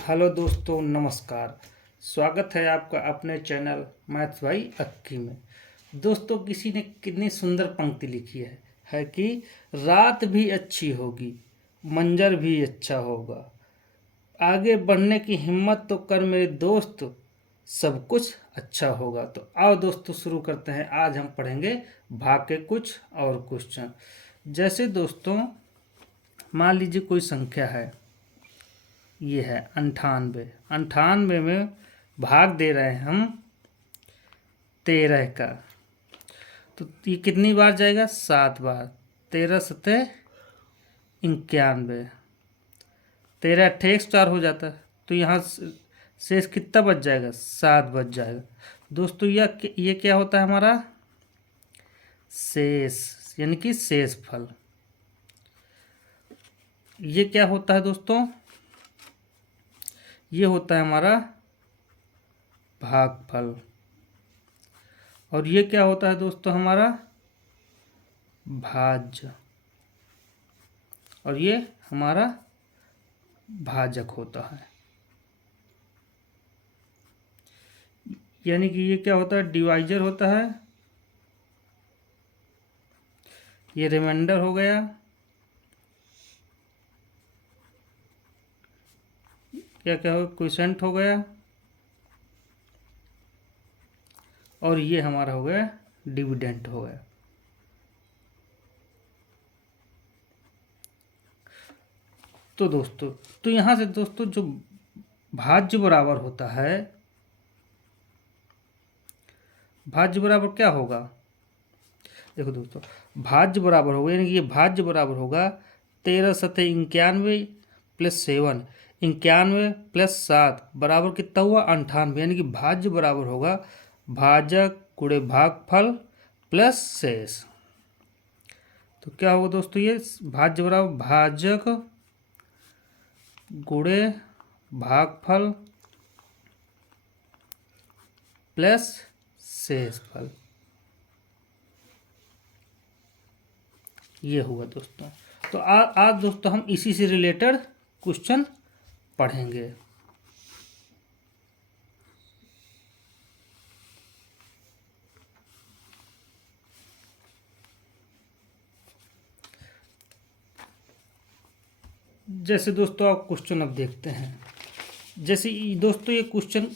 Hello दोस्तों, नमस्कार। स्वागत है आपका अपने चैनल मैथ्स भाई अक्की में। दोस्तों, किसी ने कितनी सुंदर पंक्ति लिखी है कि रात भी अच्छी होगी, मंजर भी अच्छा होगा, आगे बढ़ने की हिम्मत तो कर मेरे दोस्त, सब कुछ अच्छा होगा। तो आओ दोस्तों शुरू करते हैं। आज हम पढ़ेंगे भाग के कुछ और क्वेश्चन। जैसे दोस्तों, मान लीजिए कोई संख्या है, ये है 98। 98 में भाग दे रहे हैं हम 13 का, तो ये कितनी बार जाएगा? 7 बार। 13 सतह 91, 13 अट्ठे 104 हो जाता है, तो यहाँ शेष कितना बच जाएगा? 7 बच जाएगा। दोस्तों ये क्या होता है हमारा? शेष, यानी कि शेष फल। ये क्या होता है दोस्तों? ये होता है हमारा भागफल। और ये क्या होता है दोस्तों? हमारा भाज्य। और ये हमारा भाजक होता है। यानी कि ये क्या होता है? डिवाइजर होता है, ये रिमाइंडर हो गया, क्या क्या हो? क्वोशेंट हो गया, और ये हमारा हो गया डिविडेंड हो गया। तो दोस्तों, तो यहाँ से दोस्तों जो भाज्य बराबर होता है, भाज्य बराबर क्या होगा? देखो दोस्तों, भाज्य बराबर होगा, यानी कि ये भाज्य बराबर होगा 13 सतह 91 प्लस 7, 91 प्लस 7 बराबर कितना हुआ? 98। यानी कि भाज्य बराबर होगा भाजक गुणे भागफल प्लस शेष। तो क्या होगा दोस्तों? ये भाज्य बराबर भाजक गुणे भागफल प्लस शेषफल, ये हुआ दोस्तों। तो आज दोस्तों हम इसी से रिलेटेड क्वेश्चन पढ़ेंगे। जैसे दोस्तों आप क्वेश्चन अब देखते हैं। जैसे दोस्तों ये क्वेश्चन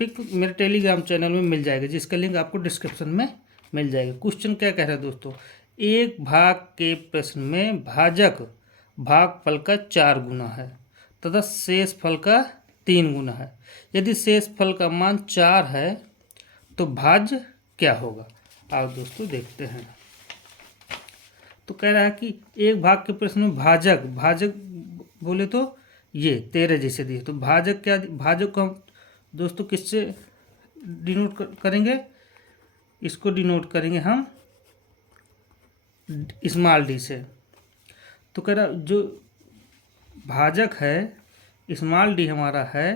पिक मेरे टेलीग्राम चैनल में मिल जाएगा, जिसका लिंक आपको डिस्क्रिप्शन में मिल जाएगा। क्वेश्चन क्या कह रहा है दोस्तों? एक भाग के प्रश्न में भाजक भागफल का 4 गुना है तथा शेष फल का 3 गुना है। यदि शेष फल का मान 4 है तो भाज्य क्या होगा? आओ दोस्तों देखते हैं। तो कह रहा है कि एक भाग के प्रश्न में भाजक भाजक बोले तो ये 13 जैसे दिए, तो भाजक क्या? भाजक को हम दोस्तों किससे डिनोट करेंगे? इसको डिनोट करेंगे हम स्मॉल डी से। तो कह रहा जो भाजक है स्मॉल डी हमारा है,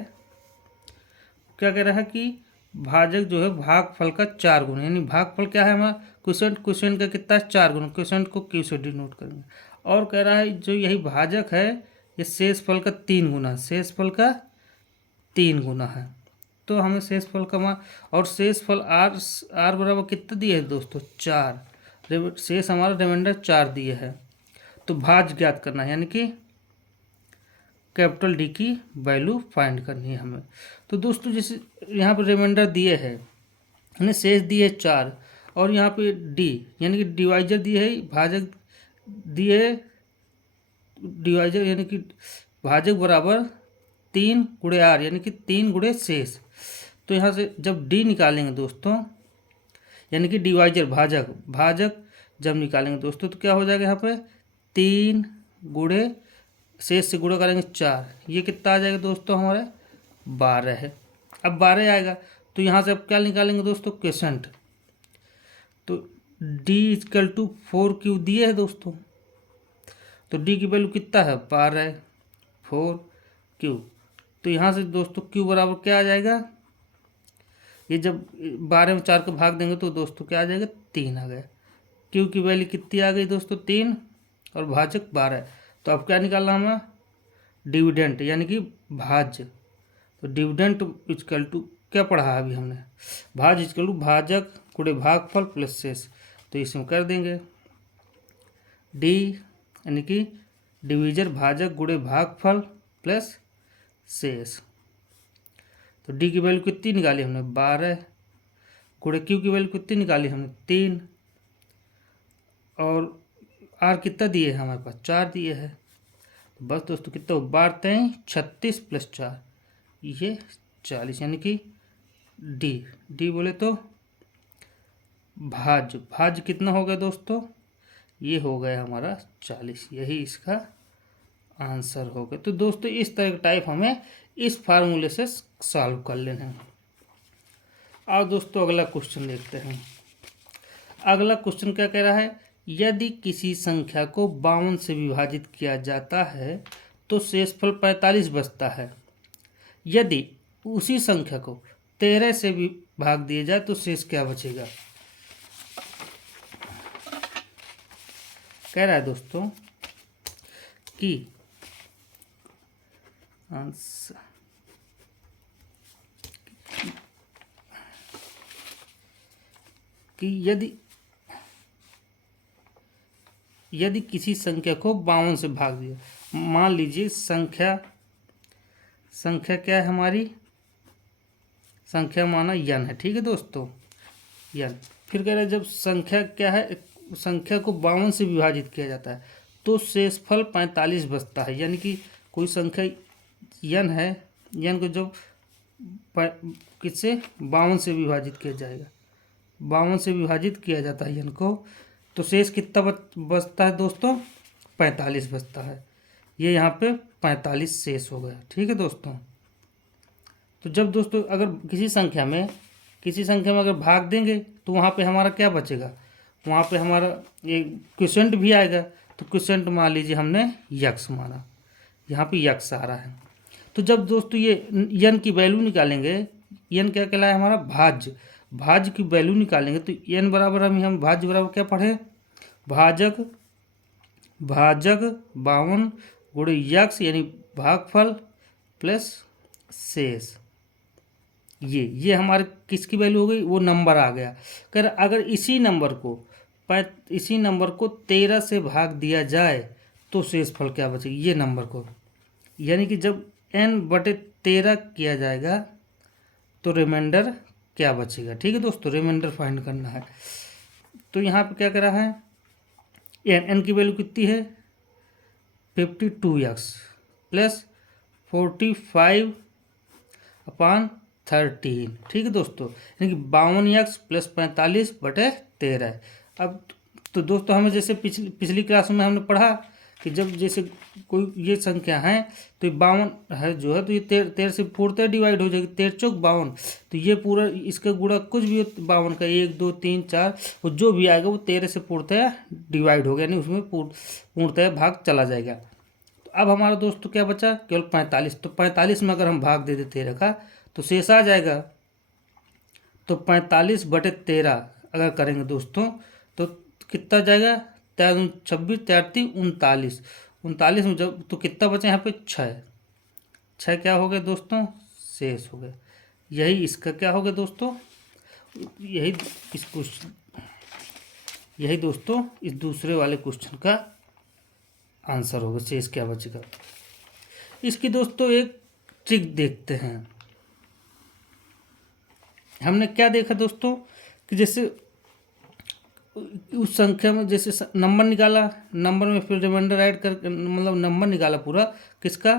क्या कह रहा है कि भाजक जो है भागफल का 4 गुना, यानी भागफल क्या है हमारा? क्वोशेंट का कितना है? 4 गुना। क्वोशेंट को क्यू से डिनोट करेंगे। और कह रहा है जो यही भाजक है ये शेषफल का 3 गुना, शेषफल का 3 गुना है। तो हमें शेषफल का मान, और शेषफल आर बराबर कितना दिए है दोस्तों? 4। शेष हमारा रिमाइंडर 4 दिए है। तो भाज्य ज्ञात करना है, यानी कि कैपिटल डी की वैल्यू फाइंड करनी है हमें। तो दोस्तों जैसे यहाँ पर रिमाइंडर दिए है, यानी शेष दिए है 4, और यहाँ पे डी यानी कि डिवाइजर दिए है, भाजक दिए है डिवाइजर, यानी कि भाजक बराबर 3 गुणे आर, यानी कि 3 गुणे शेष। तो यहाँ से जब डी निकालेंगे दोस्तों, यानी कि डिवाइजर भाजक जब निकालेंगे दोस्तों, तो क्या हो जाएगा? यहाँ पे 3 गुणे शेष से गुणा करेंगे 4, ये कितना आ जाएगा दोस्तों? हमारे 12 है। अब 12 आएगा तो यहाँ से अब क्या निकालेंगे दोस्तों? क्वोशेंट। तो डी इक्वल टू 4 क्यू दिए है दोस्तों, तो डी की वैल्यू कितना है? 12 4 क्यू। तो यहाँ से दोस्तों क्यू बराबर क्या आ जाएगा? ये जब 12 में 4 को भाग देंगे तो दोस्तों क्या आ जाएगा? 3 आ गया। क्यू की वैल्यू कितनी आ गई दोस्तों? 3, और भाजक 12। तो अब क्या निकालना हमें? डिविडेंड, यानी कि भाज्य। तो डिविडेंड इक्वल टू क्या पढ़ा है अभी हमने, भाज इक्वल टू भाजक गुणे भागफल प्लस शेष। तो इसमें कर देंगे डी यानी कि डिवीजर भाजक गुणे भागफल प्लस शेष। तो डी की वैल्यू कितनी निकाली हमने 12, गुणे क्यू की वैल्यू कितनी निकाली हमने 3, और आर कितना दिए है हमारे पास 4 दिए है। तो बस दोस्तों कितना 12 36 प्लस 4 ये 40, यानी कि डी बोले तो भाज कितना हो गया दोस्तों, ये हो गया हमारा 40, यही इसका आंसर हो गया। तो दोस्तों इस तरह का टाइप हमें इस फार्मूले से सॉल्व कर लेना है। और दोस्तों अगला क्वेश्चन देखते हैं। अगला क्वेश्चन क्या कह रहा है, यदि किसी संख्या को 52 से विभाजित किया जाता है तो शेषफल 45 बचता है। यदि उसी संख्या को 13 से भी भाग दिया जाए तो शेष क्या बचेगा। कह रहा है दोस्तों कि यदि किसी संख्या को 52 से भाग दिया, मान लीजिए संख्या क्या है हमारी, संख्या माना n है, ठीक है दोस्तों n। फिर कह रहे हैं जब संख्या क्या है, संख्या को 52 से विभाजित किया जाता है तो शेषफल 45 बचता है। यानी कि कोई संख्या n है, n को जब किससे 52 से विभाजित किया जाएगा, 52 से विभाजित किया जाता है n को, तो शेष कितना बचता है दोस्तों 45 बचता है। ये यहाँ पे 45 शेष हो गया, ठीक है दोस्तों। तो जब दोस्तों अगर किसी संख्या में अगर भाग देंगे तो वहाँ पे हमारा क्या बचेगा, वहाँ पे हमारा एक क्वोशिएंट भी आएगा। तो क्वोशिएंट मान लीजिए हमने यक्स माना, यहाँ पे यक्स आ रहा है। तो जब दोस्तों ये n की वैल्यू निकालेंगे, n क्या कहलाए हमारा भाज्य की वैल्यू निकालेंगे तो n बराबर हम भाज्य बराबर क्या पढ़े, भाजक 52 गुणे यक्स यानी भागफल प्लस शेष। ये हमारे किसकी वैल्यू हो गई, वो नंबर आ गया। कर अगर इसी नंबर को 13 से भाग दिया जाए तो शेषफल क्या बचेगा, ये नंबर को, यानी कि जब n/13 किया जाएगा तो रिमाइंडर क्या बचेगा। ठीक है दोस्तों, रिमाइंडर फाइंड करना है। तो यहाँ पे क्या करा है, n की वैल्यू कितनी है 52x प्लस 45/13। ठीक है दोस्तों, यानी कि 52x प्लस 45/13। अब तो दोस्तों हमें जैसे पिछली क्लास में हमने पढ़ा कि जब जैसे कोई ये संख्या है तो 52 है जो है, तो ये 13 से पूर्णतः डिवाइड हो जाएगी, 13 चौक 52। तो ये पूरा इसका गुणा कुछ भी हो 52 का 1 2 3 4 वो जो भी आएगा वो 13 से पूर्णतः डिवाइड हो गया, यानी उसमें पूर्णतः भाग चला जाएगा। तो अब हमारा दोस्तों क्या बचा, केवल 45। तो 45 में अगर हम भाग दे दें 13 का तो शेष आ जाएगा। तो 45/13 अगर करेंगे दोस्तों तो कितना जाएगा, 13 26 33 39 39 में जब तो कितना बचा यहाँ पे 6 क्या हो गया दोस्तों, शेष हो गया। यही इसका क्या हो गया दोस्तों, यही दोस्तों इस दूसरे वाले क्वेश्चन का आंसर होगा, शेष क्या बचेगा। इसकी दोस्तों एक ट्रिक देखते हैं। हमने क्या देखा दोस्तों कि जैसे उस संख्या में जैसे नंबर निकाला, नंबर में फिर रिमाइंडर ऐड कर, मतलब नंबर निकाला पूरा किसका,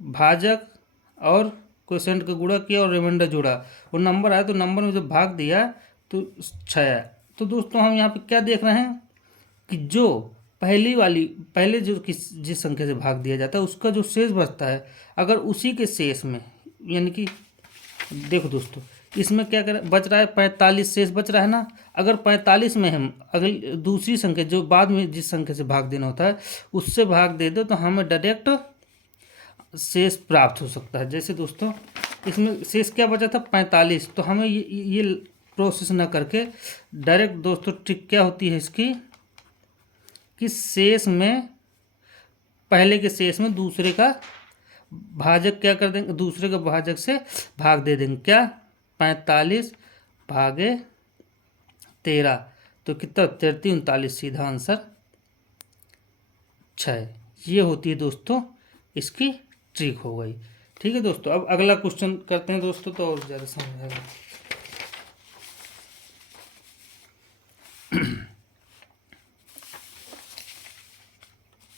भाजक और क्वोशिएंट का गुणा किया और रिमाइंडर जोड़ा, वो नंबर आया। तो नंबर में जब भाग दिया तो 6 आया। तो दोस्तों हम यहाँ पे क्या देख रहे हैं कि जो पहले जो जिस संख्या से भाग दिया जाता है उसका जो शेष बचता है, अगर उसी के शेष में, यानी कि देखो दोस्तों इसमें क्या बच रहा है 45 शेष बच रहा है ना। अगर 45 में हम अगली दूसरी संख्या जो बाद में जिस संख्या से भाग देना होता है उससे भाग दे दो तो हमें डायरेक्ट शेष प्राप्त हो सकता है। जैसे दोस्तों इसमें शेष क्या बचा था 45, तो हमें ये प्रोसेस ना करके डायरेक्ट दोस्तों ट्रिक क्या होती है इसकी कि शेष में पहले के शेष में दूसरे का भाजक क्या कर देंगे, दूसरे के भाजक से भाग दे देंगे। क्या, 45 भागे 13, तो कितना 33 39, सीधा आंसर 6। ये होती है दोस्तों इसकी ट्रिक हो गई। ठीक है दोस्तों, अब अगला क्वेश्चन करते हैं दोस्तों, तो और ज़्यादा समझ आएगा।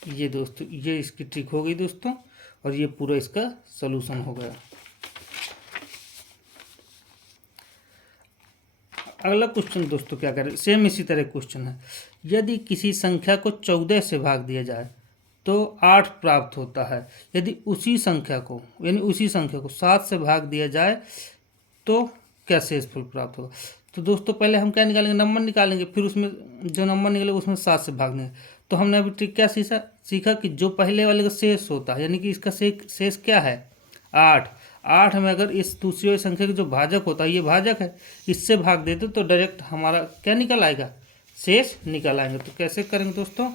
ये दोस्तों, ये इसकी ट्रिक हो गई दोस्तों, और ये पूरा इसका सलूशन हो गया। अगला क्वेश्चन दोस्तों क्या करें, सेम इसी तरह क्वेश्चन है। यदि किसी संख्या को 14 से भाग दिया जाए तो 8 प्राप्त होता है। यदि उसी संख्या को, यानी उसी संख्या को 7 से भाग दिया जाए तो क्या शेषफल प्राप्त होगा। तो दोस्तों पहले हम क्या निकालेंगे, नंबर निकालेंगे, फिर उसमें जो नंबर निकलेगा उसमें 7 से भाग देंगे। तो हमने अभी ट्रिक क्या सीखा कि जो पहले वाले का शेष होता है, यानी कि इसका शेष क्या है, 8। 8 में अगर इस दूसरी वाली संख्या का जो भाजक होता है, ये भाजक है, इससे भाग देते तो डायरेक्ट हमारा क्या निकल आएगा, शेष निकल आएंगे। तो कैसे करेंगे दोस्तों,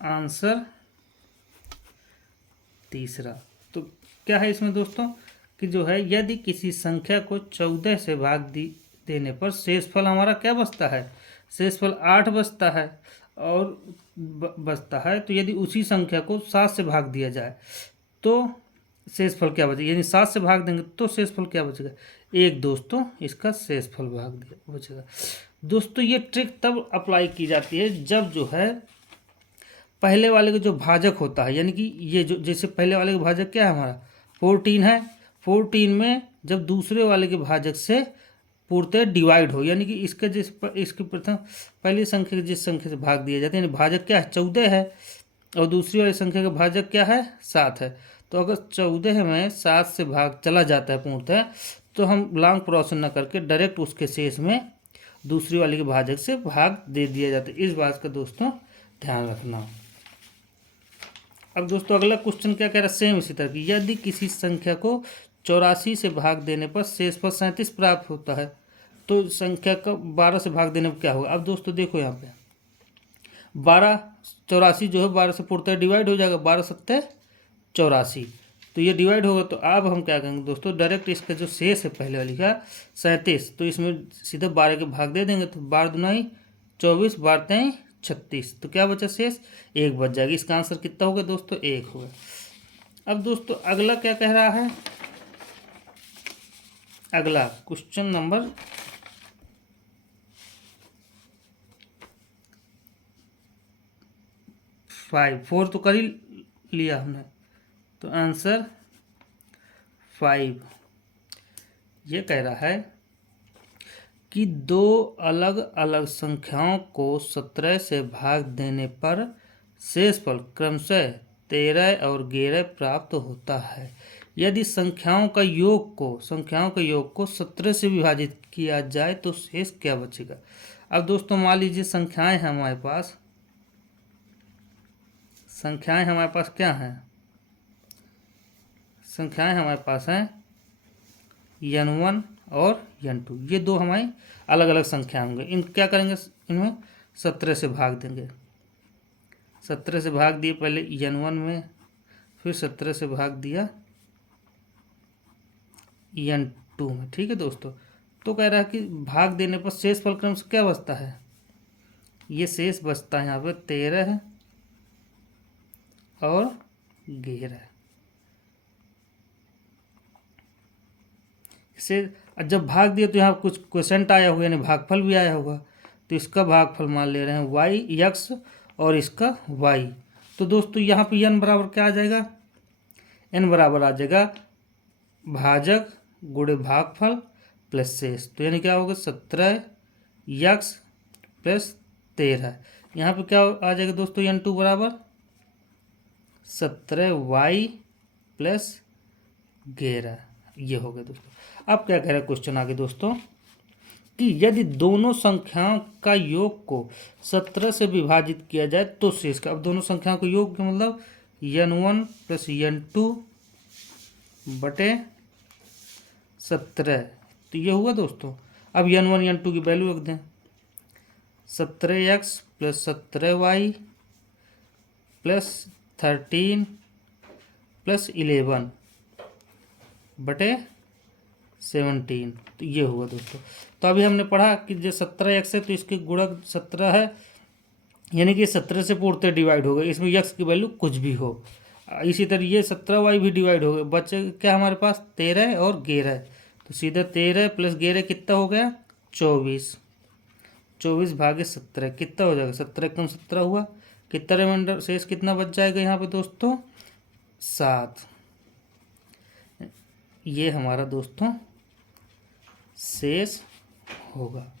आंसर तीसरा। तो क्या है इसमें दोस्तों कि जो है, यदि किसी संख्या को 14 से भाग देने पर शेषफल हमारा क्या बचता है, शेषफल 8 बचता है। और बचता है, तो यदि उसी संख्या को 7 से भाग दिया जाए तो शेषफल क्या बचेगा, यानी 7 से भाग देंगे तो शेषफल क्या बचेगा, 1 दोस्तों इसका शेषफल भाग दिया बचेगा। दोस्तों ये ट्रिक तब अप्लाई की जाती है जब जो है पहले वाले का जो भाजक होता है, यानी कि ये जो, जैसे पहले वाले का भाजक क्या है हमारा 14 है, 14 में जब दूसरे वाले के भाजक से पूर्णतः डिवाइड हो, यानी कि इसके इसकी प्रथम पहली संख्या के जिस संख्या से भाग दिया जाता है, यानी भाजक क्या है 14 है, और दूसरी वाली संख्या का भाजक क्या है 7 है। तो अगर 14 में 7 से भाग चला जाता है पूर्णतः, तो हम लॉन्ग प्रोसेस न करके डायरेक्ट उसके शेष में दूसरी वाली के भाजक से भाग दे दिया जाता है। इस बात का दोस्तों ध्यान रखना। अब दोस्तों अगला क्वेश्चन क्या कह रहा है, सेम इसी तरह की, यदि किसी संख्या को 84 से भाग देने पर शेषफल 37 प्राप्त होता है तो संख्या का 12 से भाग देने पर क्या होगा। अब दोस्तों देखो यहाँ पे 12 84 जो है 12 से पूर्णतः डिवाइड हो जाएगा, 12 सत्ते 84, तो ये डिवाइड होगा। तो अब हम क्या करेंगे दोस्तों, डायरेक्ट इसका जो शेष है पहले वाली का 37, तो इसमें सीधे 12 के भाग दे देंगे, तो 12 दूनी 24, 12 तेई 36, तो क्या बचा शेष 1 बच जाएगी। इसका आंसर कितना होगा दोस्तों, 1 होगा। अब दोस्तों अगला क्या कह रहा है, अगला क्वेश्चन नंबर 4 तो कर ही लिया हमने, तो आंसर 5 ये कह रहा है कि 2 अलग अलग संख्याओं को 17 से भाग देने पर शेषफल क्रमशः 13 और 11 प्राप्त होता है। यदि संख्याओं का योग को 17 से विभाजित किया जाए तो शेष क्या बचेगा। अब दोस्तों मान लीजिए संख्याएं हैं हमारे पास, संख्याएं हमारे पास क्या हैं, संख्याएं हमारे पास हैं n1 और n2, ये दो हमारी अलग अलग संख्या होंगे। इन क्या करेंगे, इनमें 17 से भाग देंगे, 17 से भाग दिए पहले n1 में, फिर 17 से भाग दिया n2 में। ठीक है दोस्तों, तो कह रहा है कि भाग देने पर शेषफल क्रम से क्या बचता है, ये शेष बचता है यहाँ पे 13 और 11 से। जब भाग दिया तो यहाँ कुछ क्वेश्चन आया होगा, यानी भागफल भी आया होगा, तो इसका भागफल मान ले रहे हैं y x और इसका y। तो दोस्तों यहाँ पे n बराबर क्या आ जाएगा, n बराबर आ जाएगा भाजक गुणे भागफल प्लस शेष। तो यानी क्या होगा 17x प्लस 13, यहाँ पे क्या आ जाएगा दोस्तों n2 बराबर 17y प्लस 11, ये हो गया दोस्तों। अब क्या कह रहा है क्वेश्चन आगे दोस्तों कि यदि दोनों संख्याओं का योग को 17 से विभाजित किया जाए तो शेष का। अब दोनों संख्याओं का योग का मतलब n1 प्लस n2 बटे 17, तो ये हुआ दोस्तों। अब n1 n2 की वैल्यू रख दें, 17x plus 17y plus 13 plus 11 बटे 17, तो ये हुआ दोस्तों। तो अभी हमने पढ़ा कि जो 17x है तो इसके गुणक 17 है, यानी कि 17 से पूर्णतः डिवाइड हो गए, इसमें x की वैल्यू कुछ भी हो। इसी तरह ये 17y भी डिवाइड हो गए, बचे क्या हमारे पास 13 और 11, तो सीधा 13 प्लस 11 कितना हो गया 24, 24 भागे 17 कितना हो जाएगा 17 कम 17 हुआ, कितना रिमाइंडर शेष कितना बच जाएगा यहाँ पे दोस्तों 7। ये हमारा दोस्तों शेष होगा।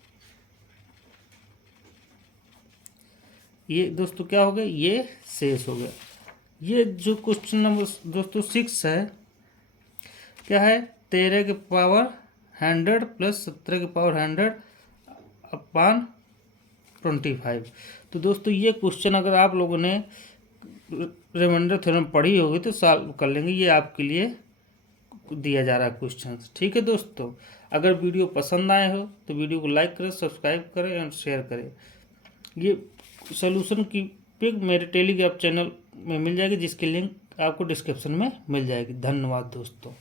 ये दोस्तों क्या हो गया, ये शेष हो गया। ये जो क्वेश्चन नंबर दोस्तों 6 है, क्या है 13 के पावर 100 प्लस 17 के पावर 100 अपान 25। तो दोस्तों ये क्वेश्चन अगर आप लोगों ने रिमाइंडर थ्योरम पढ़ी होगी तो सॉल्व कर लेंगे, ये आपके लिए दिया जा रहा है क्वेश्चन। ठीक है दोस्तों, अगर वीडियो पसंद आए हो तो वीडियो को लाइक करें, सब्सक्राइब करें एंड शेयर करें। ये सॉल्यूशन की पिक मेरे टेलीग्राम चैनल में मिल जाएगी, जिसकी लिंक आपको डिस्क्रिप्शन में मिल जाएगी। धन्यवाद दोस्तों।